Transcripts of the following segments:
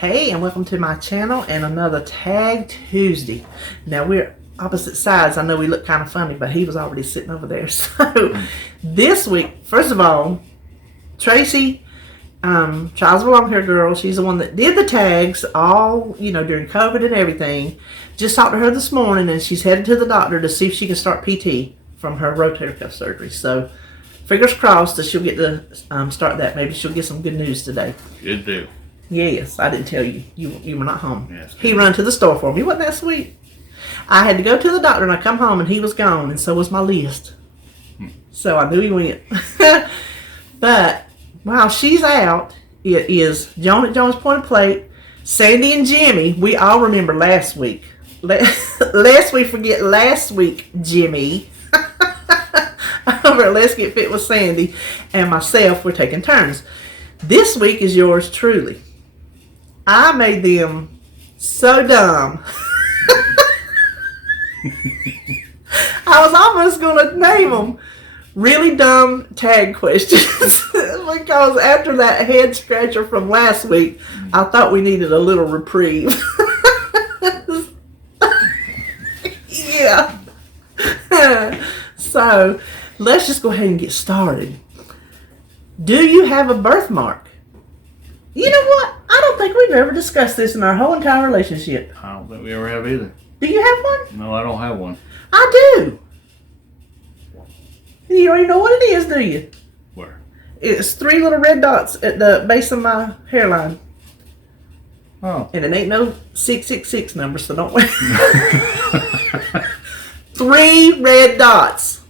Hey, and welcome to my channel and another Tag Tuesday. Now we're opposite sides. I know we look kind of funny, but he was already sitting over there. So this week, first of all, Tracy, Charles' long hair girl, she's the one that did the tags all, during COVID and everything. Just talked to her this morning, and she's headed to the doctor to see if she can start PT from her rotator cuff surgery. So fingers crossed that she'll get to start that. Maybe she'll get some good news today. Good deal. Yes, I didn't tell you. You were not home. Yes, he ran to the store for me. Wasn't that sweet? I had to go to the doctor, and I come home, and he was gone, and so was my list. So I knew he went. But while she's out, it is Joan at Joan's Point of Plate, Sandy and Jimmy. We all remember last week. Lest we forget last week, Jimmy. Over at Let's Get Fit with Sandy and myself, we're taking turns. This week is yours truly. I made them so dumb. I was almost going to name them really dumb tag questions because after that head scratcher from last week, I thought we needed a little reprieve. Yeah. So let's just go ahead and get started. Do you have a birthmark? You know what? I don't think we've ever discussed this in our whole entire relationship. I don't think we ever have either. Do you have one? No, I don't have one. I do. You don't even know what it is, do you? Where? It's 3 little red dots at the base of my hairline. Oh. And it ain't no 666 number, so don't worry. 3 red dots.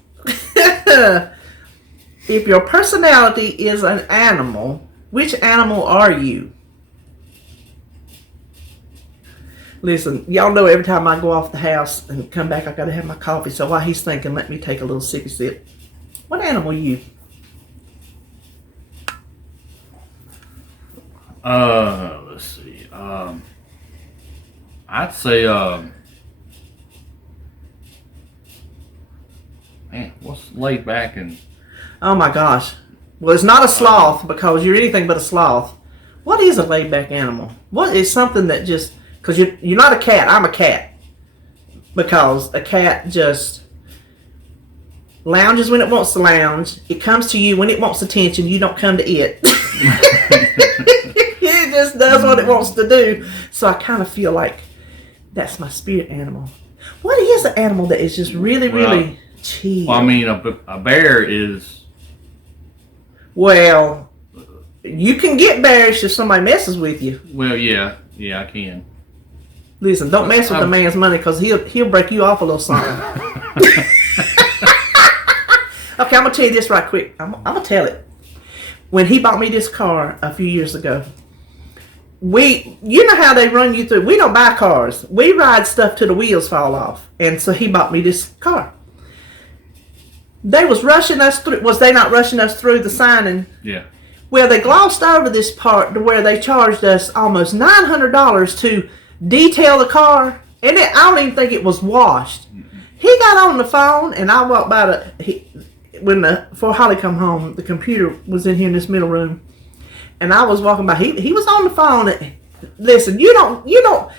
If your personality is an animal, which animal are you? Listen, y'all know every time I go off the house and come back, I gotta have my coffee. So while he's thinking, let me take a little sippy sip. What animal are you? Let's see. I'd say, man, what's laid back and... Oh my gosh. Well, it's not a sloth because you're anything but a sloth. What is a laid back animal? What is something that just... Because you're not a cat. I'm a cat. Because a cat just lounges when it wants to lounge. It comes to you when it wants attention. You don't come to it. It just does what it wants to do. So I kind of feel like that's my spirit animal. What is an animal that is just really chill? Well, I mean, a bear is... Well, you can get bearish if somebody messes with you. Well, yeah, I can. Listen, don't mess with the man's money because he'll break you off a little something. Okay, I'm going to tell you this right quick. I'm going to tell it. When he bought me this car a few years ago, you know how they run you through. We don't buy cars. We ride stuff till the wheels fall off. And so he bought me this car. They was rushing us through. Was they not rushing us through the signing? Yeah. Well, they glossed over this part to where they charged us almost $900 to detail the car, and I don't even think it was washed. He got on the phone, and I walked by before Holly come home, the computer was in here in this middle room, and I was walking by. He was on the phone. And, listen, you don't know.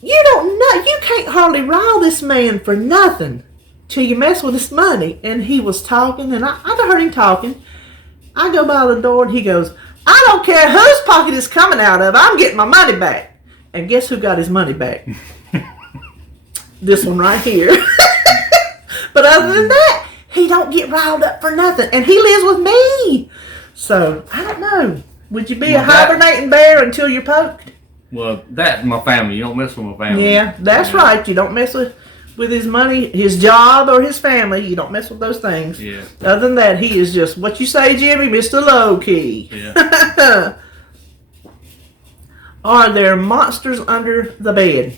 You can't hardly rile this man for nothing till you mess with his money. And he was talking, and I heard him talking. I go by the door, and he goes, "I don't care whose pocket it's coming out of. I'm getting my money back." And guess who got his money back? This one right here. But other than that, he don't get riled up for nothing. And he lives with me. So, I don't know. Would you be a hibernating bear until you're poked? Well, that and my family. You don't mess with my family. Yeah, that's right. You don't mess with his money, his job, or his family. You don't mess with those things. Yeah. Other than that, he is just, what you say, Jimmy, Mr. Low Key. Yeah. Are there monsters under the bed?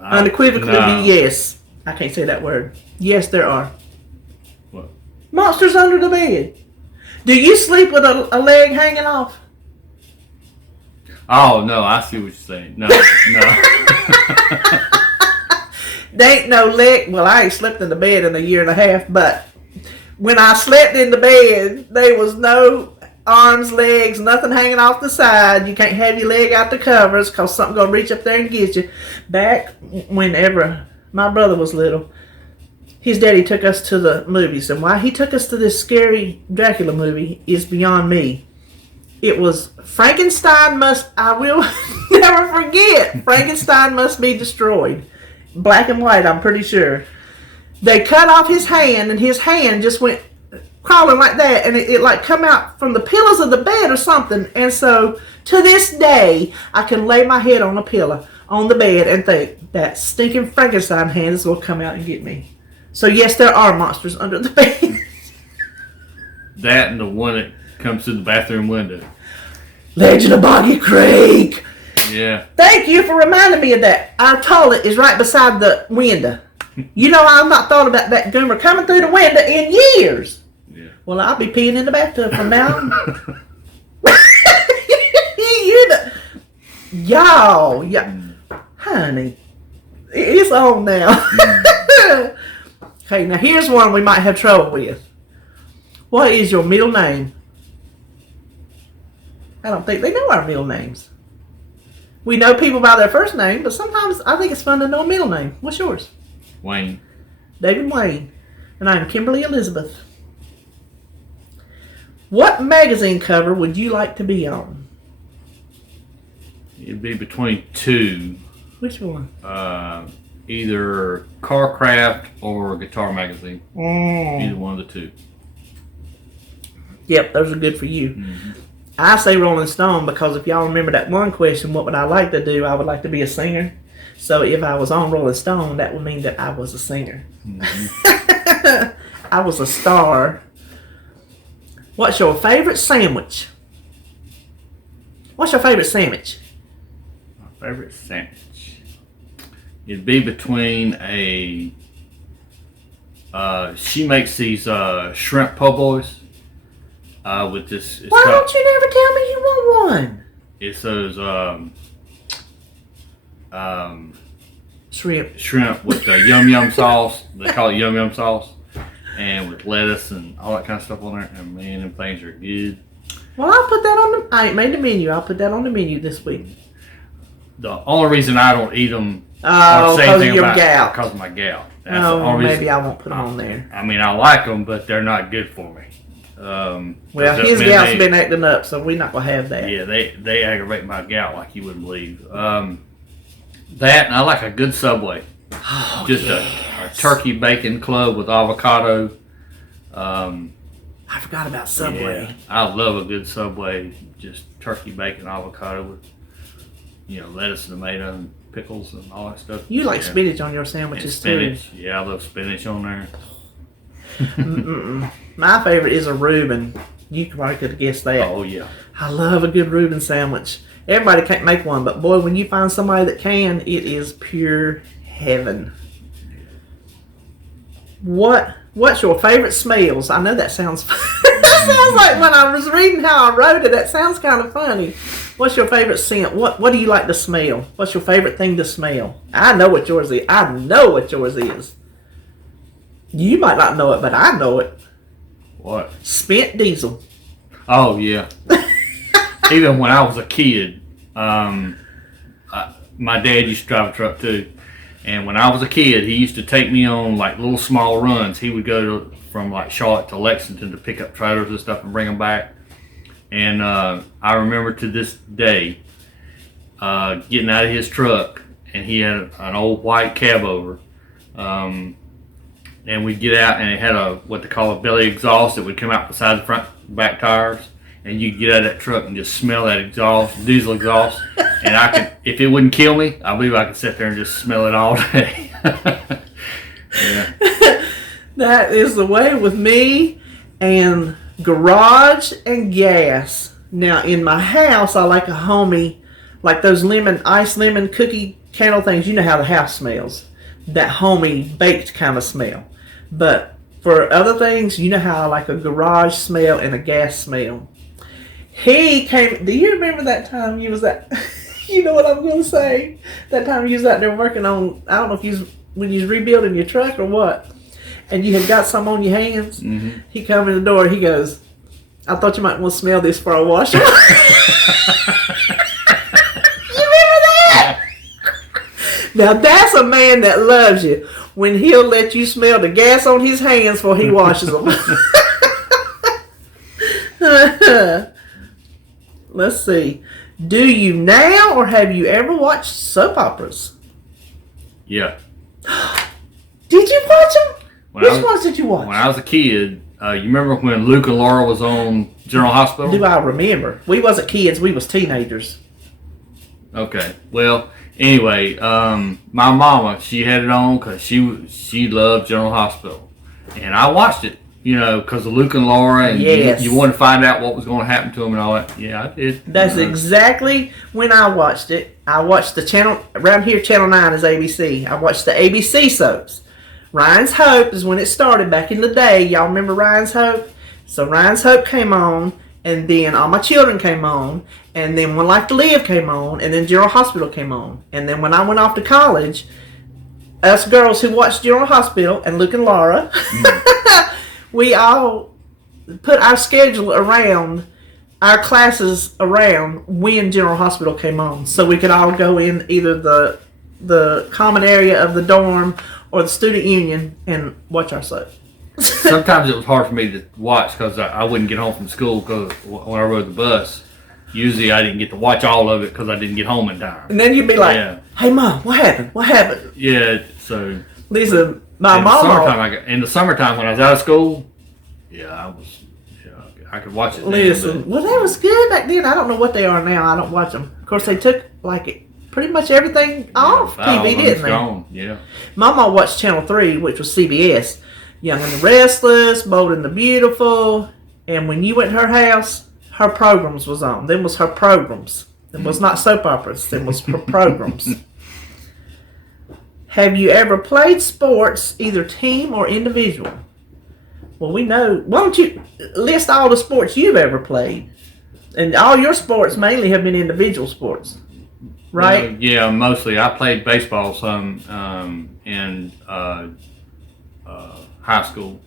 Unequivocally No. be yes. I can't say that word. Yes, there are. What? Monsters under the bed. Do you sleep with a leg hanging off? Oh, no, I see what you're saying. No. There ain't no leg. Well, I ain't slept in the bed in a year and a half, but when I slept in the bed, there was no arms, legs, nothing hanging off the side. You can't have your leg out the covers because something going to reach up there and get you. Back whenever my brother was little, his daddy took us to the movies. And why he took us to this scary Dracula movie is beyond me. It was I will never forget, Frankenstein Must Be Destroyed. Black and white, I'm pretty sure. They cut off his hand, and his hand just went crawling like that, and it like come out from the pillows of the bed or something. And so to this day, I can lay my head on a pillow on the bed and think that stinking Frankenstein hand is going to come out and get me. So yes, there are monsters under the bed. That and the one that comes through the bathroom window. Legend of Boggy Creek. Yeah. Thank you for reminding me of that. Our toilet is right beside the window. You know, I've not thought about that goomer coming through the window in years. Yeah. Well, I'll be peeing in the bathtub from now on. Y'all, honey, it's on now. Okay, now here's one we might have trouble with. What is your middle name? I don't think they know our middle names. We know people by their first name, but sometimes I think it's fun to know a middle name. What's yours? Wayne. David Wayne. And I'm Kimberly Elizabeth. What magazine cover would you like to be on? It'd be between two. Which one? Either Carcraft or Guitar Magazine. Either one of the two. Yep, those are good for you. Mm-hmm. I say Rolling Stone because if y'all remember that one question, what would I like to do? I would like to be a singer. So if I was on Rolling Stone, that would mean that I was a singer. Mm-hmm. I was a star. What's your favorite sandwich? What's your favorite sandwich? My favorite sandwich? It'd be between a... she makes these shrimp po' boys. With this... Why don't you never tell me you want one? It's those... shrimp with the yum yum sauce. They call it yum yum sauce. And with lettuce and all that kind of stuff on there. And man, them things are good. Well, I'll put that on the... I ain't made the menu. I'll put that on the menu this week. The only reason I don't eat them... because of your gout. Because of my gout. That's the only reason. Maybe I won't put them on there. I mean, I like them, but they're not good for me. Well, his gout's been acting up, so we're not going to have that. Yeah, they aggravate my gout like you wouldn't believe. That, and I like a good Subway. Oh, just a turkey bacon club with avocado. I forgot about Subway. Yeah, I love a good Subway. Just turkey bacon avocado with, lettuce, tomato, and pickles and all that stuff. You like spinach on your sandwiches too. Yeah, I love spinach on there. My favorite is a Reuben. You probably could have guessed that. Oh, yeah. I love a good Reuben sandwich. Everybody can't make one, but boy, when you find somebody that can, it is pure heaven. What's your favorite smells? I know that sounds that sounds like when I was reading how I wrote it, that sounds kind of funny. What's your favorite scent? What do you like to smell? What's your favorite thing to smell? I know what yours is. I know what yours is. You might not know it, but I know it. What? Spent diesel. Oh, yeah. Even when I was a kid, my dad used to drive a truck too. And when I was a kid, he used to take me on like little small runs. He would go from like Charlotte to Lexington to pick up trailers and stuff and bring them back. And I remember to this day getting out of his truck, and he had an old white cab over. And we'd get out, and it had what they call a belly exhaust that would come out beside the front back tires. And you'd get out of that truck and just smell that exhaust, diesel exhaust. And if it wouldn't kill me, I believe I could sit there and just smell it all day. Yeah. That is the way with me and garage and gas. Now, in my house, I like a homey, like those ice lemon cookie candle things. You know how the house smells. That homey baked kind of smell. But for other things, you know how I like a garage smell and a gas smell. He came. Do you remember that time you was at? You know what I'm going to say. That time you was out there working on. I don't know if when you was rebuilding your truck or what, and you had got some on your hands. Mm-hmm. He come in the door. He goes, I thought you might want to smell this before I wash it. You remember that? Now that's a man that loves you when he'll let you smell the gas on his hands before he washes them. Let's see. Do you now or have you ever watched soap operas? Yeah. Did you watch them? Which ones did you watch? When I was a kid, you remember when Luke and Laura was on General Hospital? Do I remember? We wasn't kids. We was teenagers. Okay. Well, anyway, my mama, she had it on because she loved General Hospital. And I watched it, because of Luke and Laura. And yes. you wanted to find out what was going to happen to them and all that. Yeah, I did. That's exactly when I watched it. I watched the channel, around here, Channel 9 is ABC. I watched the ABC soaps. Ryan's Hope is when it started back in the day. Y'all remember Ryan's Hope? So Ryan's Hope came on, and then All My Children came on, and then One Life to Live came on, and then General Hospital came on. And then when I went off to college, us girls who watched General Hospital and Luke and Laura, we all put our schedule around, our classes around when General Hospital came on. So we could all go in either the common area of the dorm or the student union and watch our soap. Sometimes it was hard for me to watch because I wouldn't get home from school because when I rode the bus, usually I didn't get to watch all of it because I didn't get home in time. And then you'd be like, hey, Mom, what happened? What happened? Yeah, so... Lisa, my mom... In the summertime when I was out of school, I could watch it. Listen, well, they was good back then. I don't know what they are now. I don't watch them. Of course, they took, pretty much everything off TV, didn't they? Gone. Yeah. Mama watched Channel 3, which was CBS. Young and the Restless, Bold and the Beautiful. And when you went to her house, her programs was on. Them was her programs. Them was not soap operas. Them was her programs. Have you ever played sports, either team or individual? Well, we know. Why don't you list all the sports you've ever played? And all your sports mainly have been individual sports. Right? Yeah, mostly. I played baseball some in high school,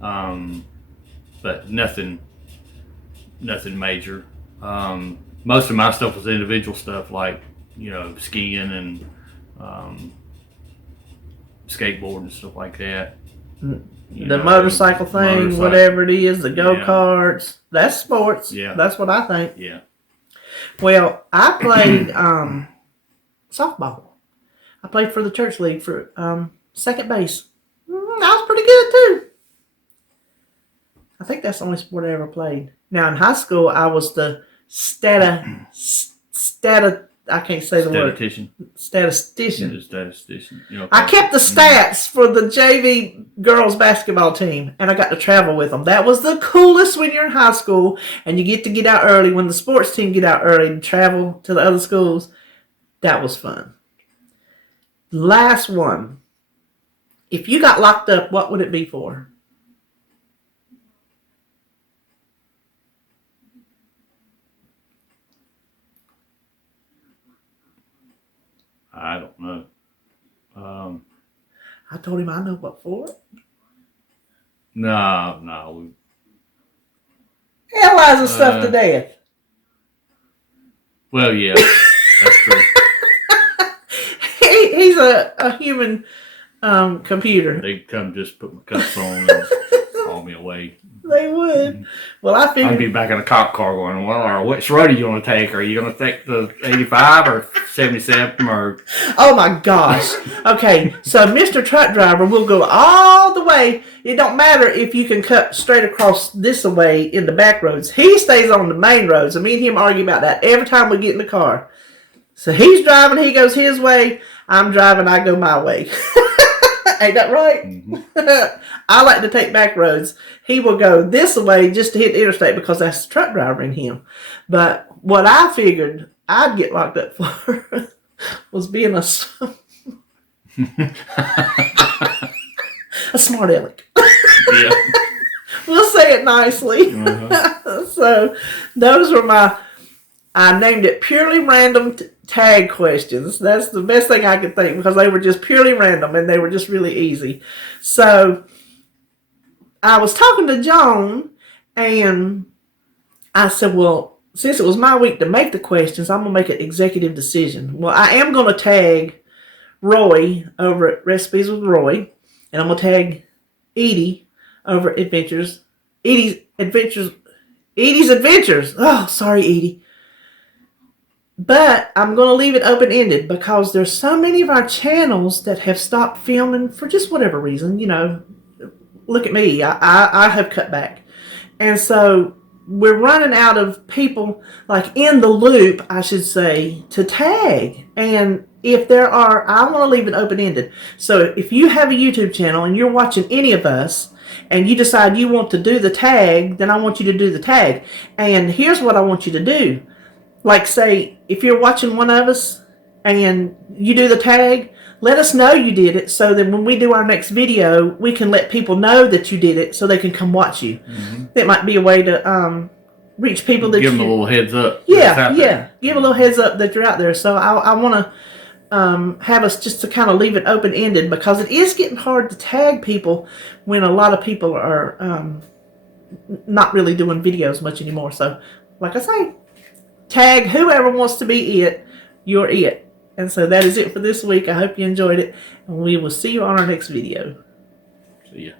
but nothing major. Most of my stuff was individual stuff, like skiing and skateboard and stuff like that. The motorcycle thing, whatever it is, the go-karts. That's sports. Yeah, that's what I think. Yeah. Well, I played softball. I played for the church league for second base. I was pretty good too. I think that's the only sport I ever played. Now in high school, I was the I can't say the word. Statistician. Statistician. I kept the stats for the JV girls basketball team, and I got to travel with them. That was the coolest when you're in high school, and you get out early. When the sports team get out early and travel to the other schools, that was fun. Last one. If you got locked up, what would it be for? I don't know. I told him I know what for. No. Analyzing stuff to death. Well, yeah, that's true. He's a human computer. They'd come just put my cuffs on and haul me away. They would. Well, I figured I'd be back in a cop car going, well, which road are you going to take? Are you going to take the 85 or 77 or... Oh, my gosh. Okay, so Mr. Truck Driver will go all the way. It don't matter if you can cut straight across this way in the back roads. He stays on the main roads. And me and him argue about that every time we get in the car. So he's driving, he goes his way. I'm driving, I go my way. Ain't that right? Mm-hmm. I like to take back roads. He will go this way just to hit the interstate because that's the truck driver in him. But what I figured I'd get locked up for was being a smart aleck. Yeah. We'll say it nicely. Uh-huh. So those were I named it purely random tag questions. That's the best thing I could think because they were just purely random and they were just really easy. So I was talking to Joan and I said, well, since it was my week to make the questions, I'm going to make an executive decision. Well, I am going to tag Roy over at Recipes with Roy, and I'm going to tag Edie over at Edie's Adventures. Oh, sorry, Edie. But I'm going to leave it open-ended because there's so many of our channels that have stopped filming for just whatever reason. You know, look at me. I have cut back. And so we're running out of people, like in the loop, I should say, to tag. And if there are, I want to leave it open-ended. So if you have a YouTube channel and you're watching any of us, and you decide you want to do the tag, then I want you to do the tag. And here's what I want you to do. Like, say, if you're watching one of us and you do the tag, let us know you did it so that when we do our next video, we can let people know that you did it so they can come watch you. Mm-hmm. That might be a way to reach people that give them a little heads up. Yeah. Give a little heads up that you're out there. So I want to have us just to kind of leave it open-ended because it is getting hard to tag people when a lot of people are not really doing videos much anymore. So, like I say, tag whoever wants to be it. You're it. And so that is it for this week. I hope you enjoyed it. And we will see you on our next video. See ya.